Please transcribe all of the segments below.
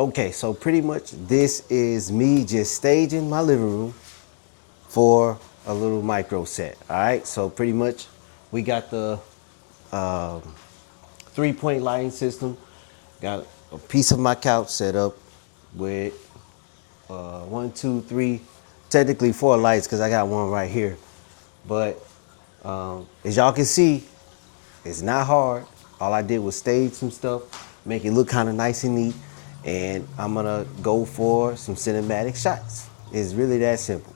Okay, so pretty much this is me just staging my living room for a little micro set. All right, so pretty much we got the 3-point lighting system. Got a piece of my couch set up with 1, 2, 3, technically 4 lights because I got one right here. But as y'all can see, it's not hard. All I did was stage some stuff, make it look kind of nice and neat, and I'm gonna go for some cinematic shots. It's really that simple.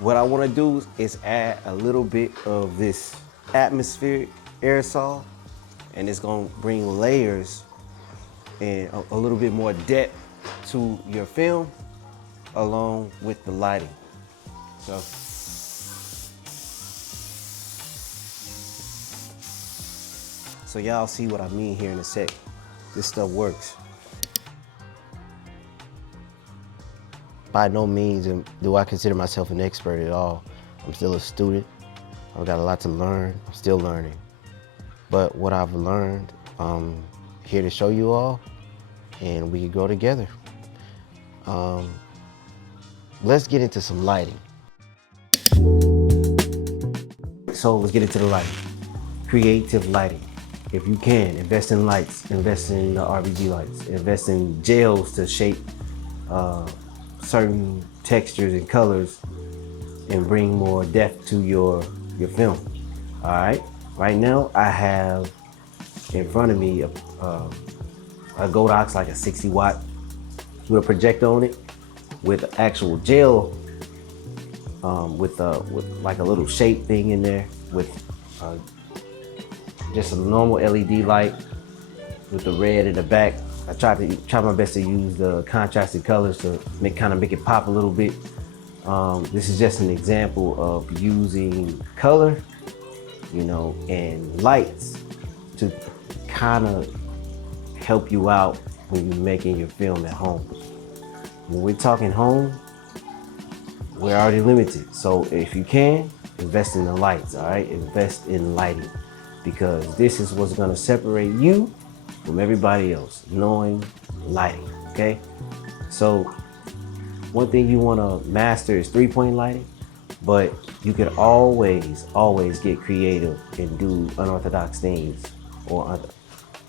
What I want to do is add a little bit of this atmospheric aerosol, and it's going to bring layers and a little bit more depth to your film along with the lighting. So y'all see what I mean here in a sec. This stuff works. By no means do I consider myself an expert at all. I'm still a student. I've got a lot to learn. I'm still learning. But what I've learned, I'm here to show you all, and we can grow together. Let's get into some lighting. So let's get into the lighting. Creative lighting. If you can, invest in lights, invest in the RGB lights, invest in gels to shape certain textures and colors and bring more depth to your film. All right, right now I have in front of me a Godox, like a 60 watt with a projector on it with actual gel with like a little shape thing in there with just a normal LED light with the red in the back. I try my best to use the contrasted colors to make it pop a little bit. This is just an example of using color, and lights to kind of help you out when you're making your film at home. When we're talking home, we're already limited. So if you can, invest in the lights, all right? Invest in lighting, because this is what's gonna separate you from everybody else, knowing lighting, okay? So one thing you wanna master is 3-point lighting, but you could always get creative and do unorthodox things, or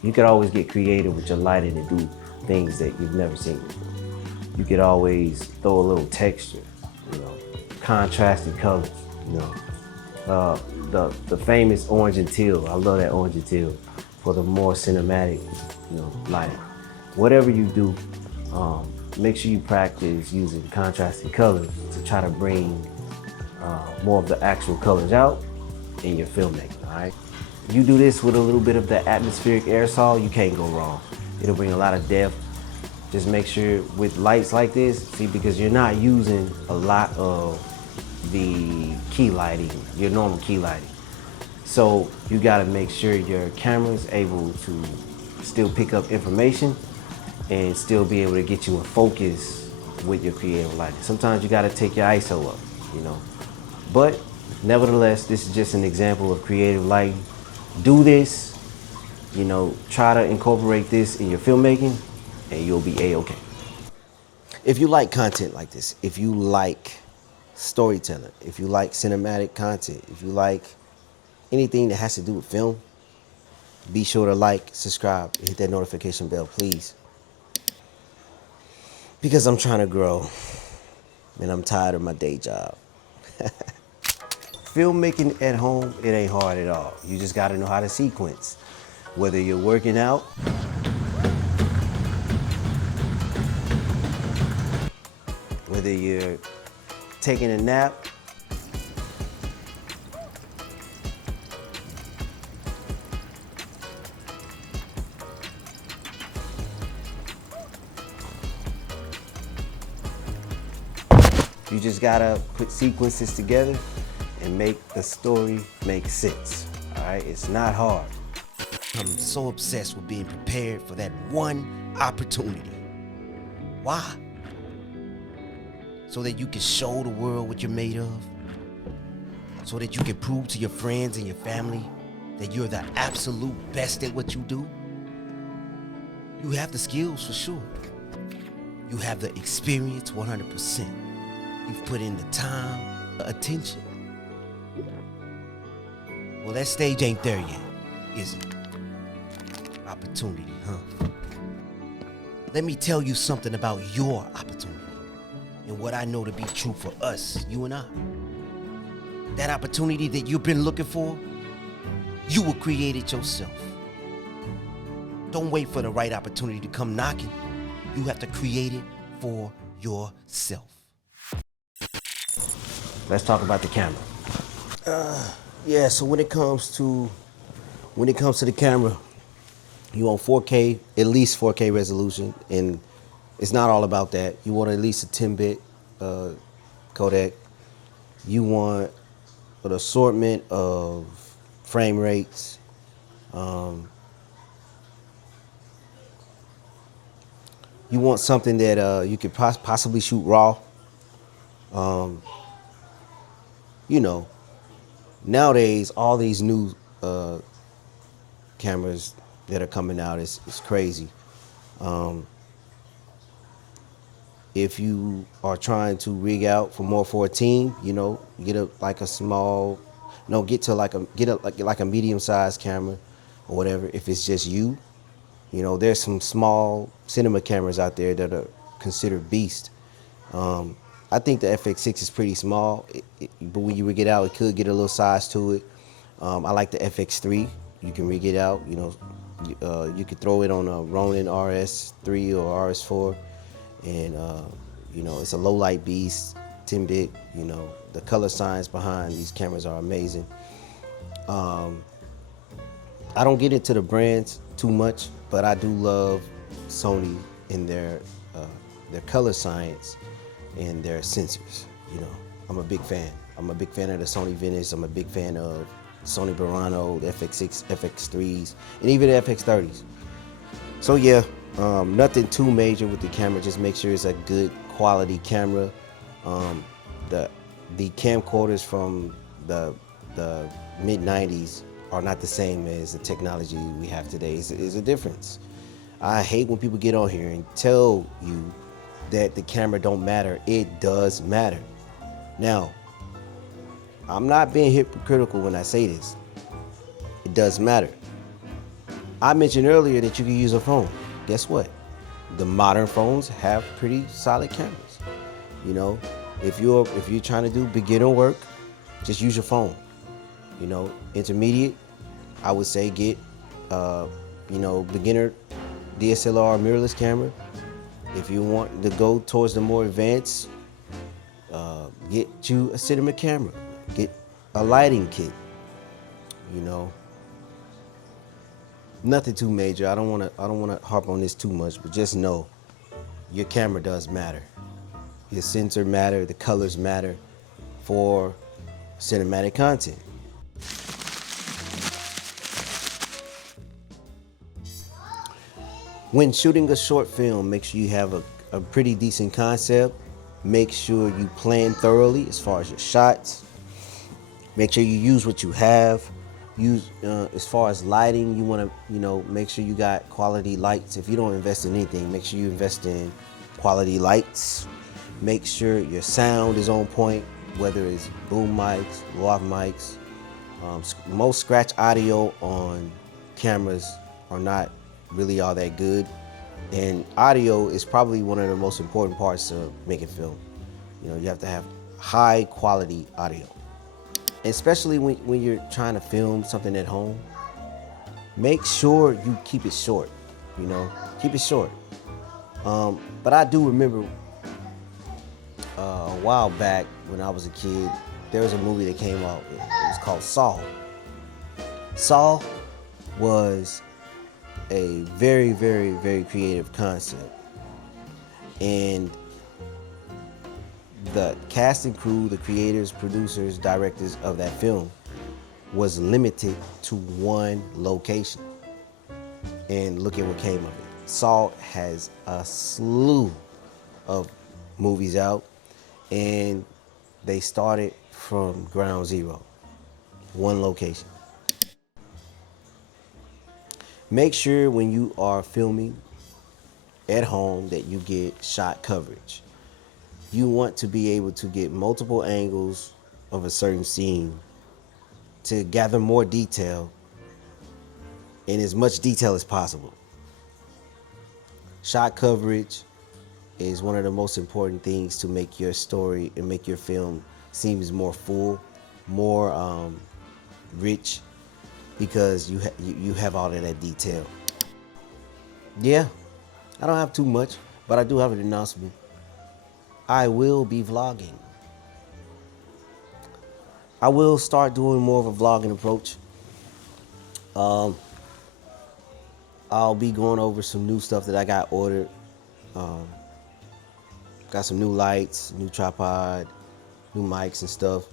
you could always get creative with your lighting and do things that you've never seen before. You could always throw a little texture, contrasted colors, the famous orange and teal. I love that orange and teal for the more cinematic, lighting. Whatever you do, make sure you practice using contrasted colors to try to bring more of the actual colors out in your filmmaking, all right? You do this with a little bit of the atmospheric aerosol, you can't go wrong. It'll bring a lot of depth. Just make sure with lights like this, see, because you're not using a lot of the key lighting, your normal key lighting. So you gotta make sure your camera is able to still pick up information and still be able to get you in focus with your creative lighting. Sometimes you gotta take your ISO up, But nevertheless, this is just an example of creative lighting. Do this, try to incorporate this in your filmmaking and you'll be A-okay. If you like content like this, if you like storytelling, if you like cinematic content, if you like anything that has to do with film, be sure to like, subscribe, and hit that notification bell, please. Because I'm trying to grow and I'm tired of my day job. Filmmaking at home, it ain't hard at all. You just gotta know how to sequence. Whether you're working out, whether you're taking a nap, you just gotta put sequences together and make the story make sense, all right? It's not hard. I'm so obsessed with being prepared for that one opportunity. Why? so that you can show the world what you're made of, so that you can prove to your friends and your family that you're the absolute best at what you do? You have the skills for sure. You have the experience 100%. You've put in the time, the attention. Well, that stage ain't there yet, is it? Opportunity, huh? Let me tell you something about your opportunity and what I know to be true for us, you and I. That opportunity that you've been looking for, you will create it yourself. Don't wait for the right opportunity to come knocking. You have to create it for yourself. Let's talk about the camera. Yeah, so when it comes to the camera, you want 4K, at least 4K resolution, and it's not all about that. You want at least a 10-bit codec. You want an assortment of frame rates. You want something that you could possibly shoot RAW. You know, nowadays, all these new cameras that are coming out is crazy. If you are trying to rig out for a team, you know, get a medium-sized camera or whatever. If it's just you, you know, there's some small cinema cameras out there that are considered beast. I think the FX6 is pretty small, but when you rig it out, it could get a little size to it. I like the FX3. You can rig it out. You know, you could throw it on a Ronin RS3 or RS4, and you know, it's a low light beast, 10-bit. You know, the color science behind these cameras are amazing. I don't get into the brands too much, but I do love Sony in their color science and their sensors. You know, I'm a big fan. I'm a big fan of the Sony Venice. I'm a big fan of Sony Burano, the FX6, FX3s, and even the FX30s. So yeah, nothing too major with the camera. Just make sure it's a good quality camera. The camcorders from the mid-90s are not the same as the technology we have today. It's a difference. I hate when people get on here and tell you that the camera don't matter. It does matter. Now, I'm not being hypocritical when I say this. It does matter. I mentioned earlier that you can use a phone. Guess what? The modern phones have pretty solid cameras. You know, if you're trying to do beginner work, just use your phone. You know, intermediate, I would say get you know, beginner DSLR mirrorless camera. If you want to go towards the more advanced, get you a cinema camera. Get a lighting kit. You know, nothing too major. I don't want to harp on this too much, but just know your camera does matter. Your sensor matter. The colors matter for cinematic content. When shooting a short film, make sure you have a pretty decent concept. Make sure you plan thoroughly as far as your shots. Make sure you use what you have. As far as lighting, you want to, you know, make sure you got quality lights. If you don't invest in anything, make sure you invest in quality lights. Make sure your sound is on point, whether it's boom mics, lav mics. Most scratch audio on cameras are not really all that good, and audio is probably one of the most important parts of making film. You know, you have to have high quality audio, especially when you're trying to film something at home. Make sure you keep it short. You know, keep it short. But I do remember a while back when I was a kid, there was a movie that came out. It was called Saw. Saw was a very, very, very creative concept. And the cast and crew, the creators, producers, directors of that film was limited to one location. And look at what came of it. Saw has a slew of movies out. and they started from ground zero, one location. Make sure when you are filming at home that you get shot coverage. You want to be able to get multiple angles of a certain scene to gather more detail and as much detail as possible. Shot coverage is one of the most important things to make your story and make your film seems more full, more rich, because you have all of that detail. Yeah, I don't have too much, but I do have an announcement. I will be vlogging. I will start doing more of a vlogging approach. I'll be going over some new stuff that I got ordered. Got some new lights, new tripod, new mics and stuff.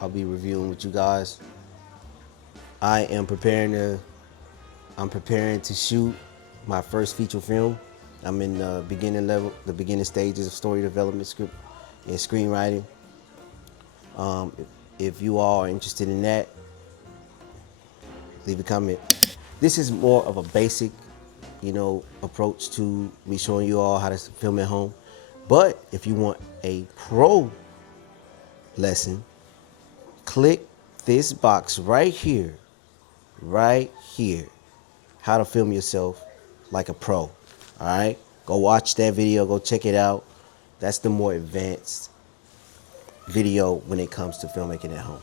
I'll be reviewing with you guys. I'm preparing to shoot my first feature film. I'm in the beginning stages of story development, script and screenwriting. If you all are interested in that, leave a comment. This is more of a basic, approach to me showing you all how to film at home. But if you want a pro lesson, click this box right here, how to film yourself like a pro. All right, go watch that video, go check it out. That's the more advanced video when it comes to filmmaking at home.